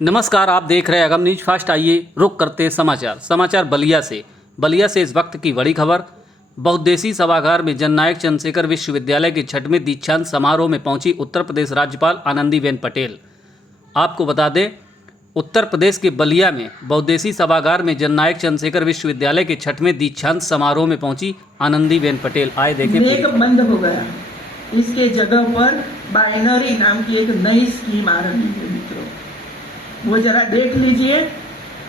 नमस्कार, आप देख रहे हैं अगम न्यूज फास्ट। आइए रुक करते हैं समाचार बलिया से इस वक्त की बड़ी खबर। बहुउद्देशीय सभागार में जननायक चंद्रशेखर विश्वविद्यालय के 6वें दीक्षांत समारोह में पहुंची उत्तर प्रदेश राज्यपाल आनंदीबेन पटेल। आपको बता दें, उत्तर प्रदेश के बलिया में बहुउद्देशीय सभागार में जननायक चंद्रशेखर विश्वविद्यालय के 6वें दीक्षांत समारोह में पहुंची आनंदीबेन पटेल। आए देखें। ब्रेक बंद हो गया, इसके जगह पर बाइनरी नाम की एक नई स्कीम आ रही है मित्रों, वो जरा देख लीजिए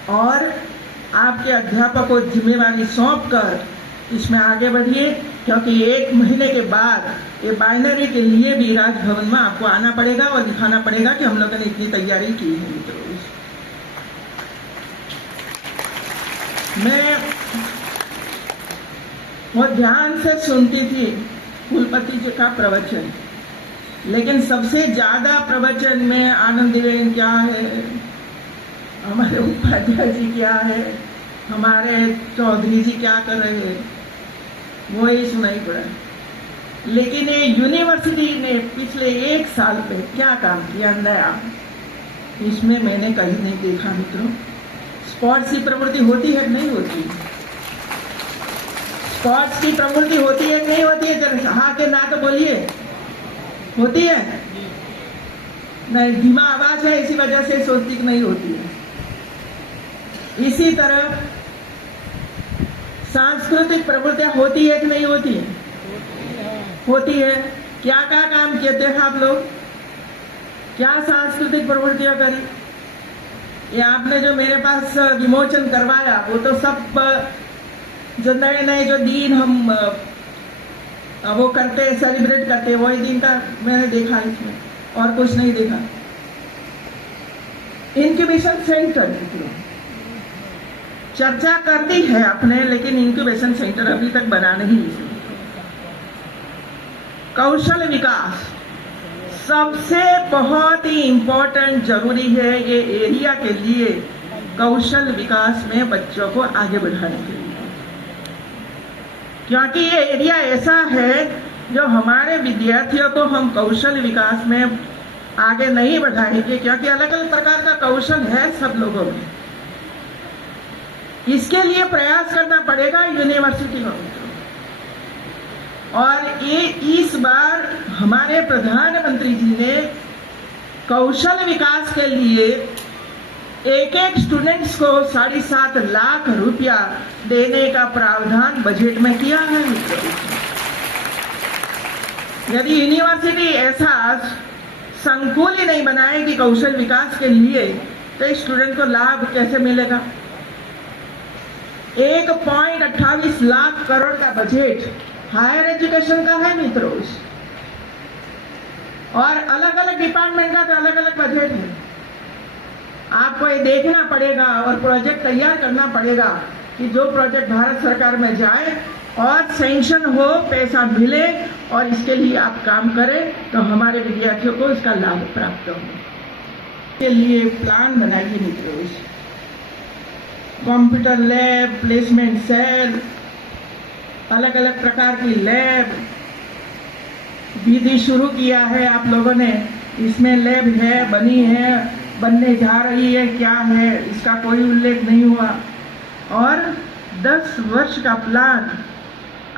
और आपके अध्यापक को जिम्मेवारी सौंप कर इसमें आगे बढ़िए, क्योंकि 1 महीने के बाद ये बाइनरी के लिए भी राजभवन में आपको आना पड़ेगा और दिखाना पड़ेगा कि हम लोगों ने इतनी तैयारी की है मित्रों। मैं बहुत ध्यान से सुनती थी कुलपति जी का प्रवचन, लेकिन सबसे ज्यादा प्रवचन में आनंदीबेन क्या है, हमारे उपाध्याय जी क्या है, हमारे चौधरी जी क्या कर रहे हैं, वो ही सुनाई पड़ा। लेकिन ये यूनिवर्सिटी ने पिछले 1 साल में क्या काम किया नया, इसमें मैंने कहीं नहीं देखा मित्रों। स्पोर्ट्स की प्रवृत्ति होती है कि नहीं होती? स्पोर्ट्स की प्रवृत्ति होती है कि नहीं होती है? जरा हाँ के ना तो बोलिए। होती है? नहीं, धीमा आवाज है, इसी वजह से सोचती कि नहीं होती है। इसी तरह सांस्कृतिक प्रवृत्तियां होती है कि नहीं होती है? होती है। क्या क्या काम किए थे आप लोग? क्या सांस्कृतिक प्रवृत्तियां करी? ये आपने जो मेरे पास विमोचन करवाया वो तो सब जो नए नए जो दिन हम वो करते सेलिब्रेट करते वही दिन का मैंने देखा, इसमें और कुछ नहीं देखा। इनक्यूबेशन सेंटर चर्चा कर दी है आपने, लेकिन इनक्यूबेशन सेंटर अभी तक बना नहीं। कौशल विकास सबसे बहुत ही इंपॉर्टेंट जरूरी है ये एरिया के लिए, कौशल विकास में बच्चों को आगे बढ़ाने के लिए, क्योंकि ये एरिया ऐसा है जो हमारे विद्यार्थियों को हम कौशल विकास में आगे नहीं बढ़ाएंगे, क्योंकि अलग अलग प्रकार का कौशल है सब लोगों में। इसके लिए प्रयास करना पड़ेगा यूनिवर्सिटी में। और ये इस बार हमारे प्रधानमंत्री जी ने कौशल विकास के लिए एक स्टूडेंट्स को 7.5 लाख रुपया देने का प्रावधान बजट में किया है मित्रों। यदि यूनिवर्सिटी ऐसा संकुल ही नहीं बनाएगी कौशल विकास के लिए, तो स्टूडेंट को लाभ कैसे मिलेगा? 1.28 लाख करोड़ का बजट हायर एजुकेशन का है मित्रों, और अलग अलग डिपार्टमेंट का तो अलग अलग बजट है। आपको ये देखना पड़ेगा और प्रोजेक्ट तैयार करना पड़ेगा कि जो प्रोजेक्ट भारत सरकार में जाए और सैंक्शन हो, पैसा मिले और इसके लिए आप काम करें, तो हमारे विद्यार्थियों को इसका लाभ प्राप्त हो। इसके लिए प्लान बनाइए मित्रों, कंप्यूटर लैब, प्लेसमेंट सेल, अलग अलग प्रकार की लैब विधि शुरू किया है आप लोगों ने। इसमें लैब है, बनी है, बनने जा रही है, क्या है इसका कोई उल्लेख नहीं हुआ। और 10 वर्ष का प्लान,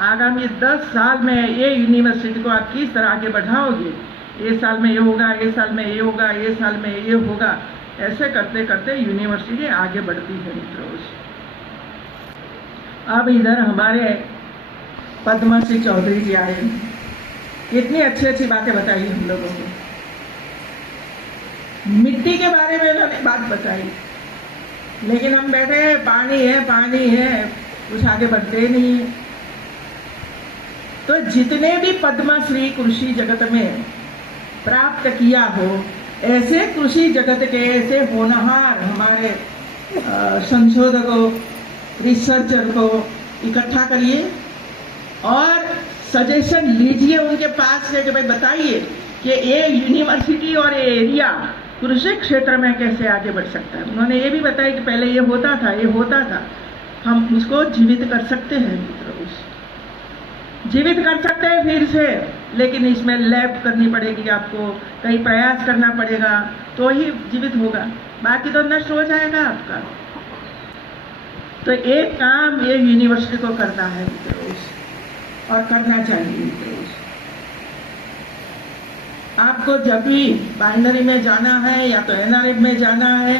आगामी 10 साल में ये यूनिवर्सिटी को आप किस तरह आगे बढ़ाओगे, ये साल में ये होगा, ये साल में ये होगा, ये साल में ये होगा, ऐसे करते करते यूनिवर्सिटी आगे बढ़ती है मित्रों। अब इधर हमारे पद्मश्री चौधरी जी आए, इतनी अच्छी अच्छी बातें बताई हम लोगों को। मिट्टी के बारे में उन्होंने बात बताई, लेकिन हम बैठे पानी है, कुछ आगे बढ़ते नहीं है। तो जितने भी पद्मश्री कृषि जगत में प्राप्त किया हो, ऐसे कृषि जगत के ऐसे होनहार हमारे संशोधकों, रिसर्चर को इकट्ठा करिए और सजेशन लीजिए उनके पास से कि भाई बताइए कि ये यूनिवर्सिटी और ये एरिया कृषि क्षेत्र में कैसे आगे बढ़ सकता है। उन्होंने ये भी बताया कि पहले ये होता था, हम उसको जीवित कर सकते हैं मित्रों। जीवित कर सकते हैं फिर से, लेकिन इसमें लैब करनी पड़ेगी, आपको कई प्रयास करना पड़ेगा तो ही जीवित होगा, बाकी तो नष्ट हो जाएगा आपका। तो एक काम ये यूनिवर्सिटी को करना है मित्रों, और करना चाहिए मित्रों। आपको जब भी बाइनरी में जाना है या तो एनआरएफ में जाना है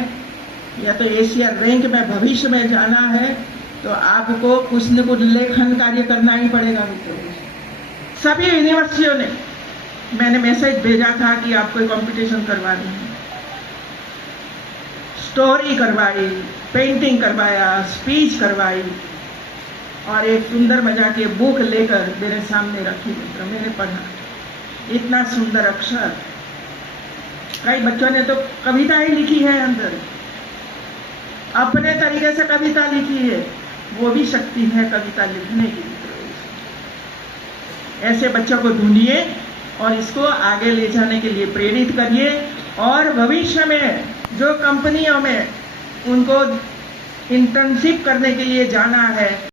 या तो एशिया रैंक में भविष्य में जाना है, तो आपको कुछ न कुछ लेखन कार्य करना ही पड़ेगा मित्रों। सभी यूनिवर्सिटियों ने मैंने मैसेज भेजा था कि आप कोई कंपटीशन करवा रहे हैं, स्टोरी करवाई, पेंटिंग करवाया, स्पीच करवाई, और एक सुंदर मजा के बुक लेकर मेरे सामने रखी मित्रों। मैंने पढ़ा, इतना सुंदर अक्षर, कई बच्चों ने तो कविताएं लिखी है अंदर, अपने तरीके से कविता लिखी है, वो भी शक्ति है कविता लिखने की। ऐसे बच्चों को ढूंढिए और इसको आगे ले जाने के लिए प्रेरित करिए, और भविष्य में जो कंपनियों में उनको इंटर्नशिप करने के लिए जाना है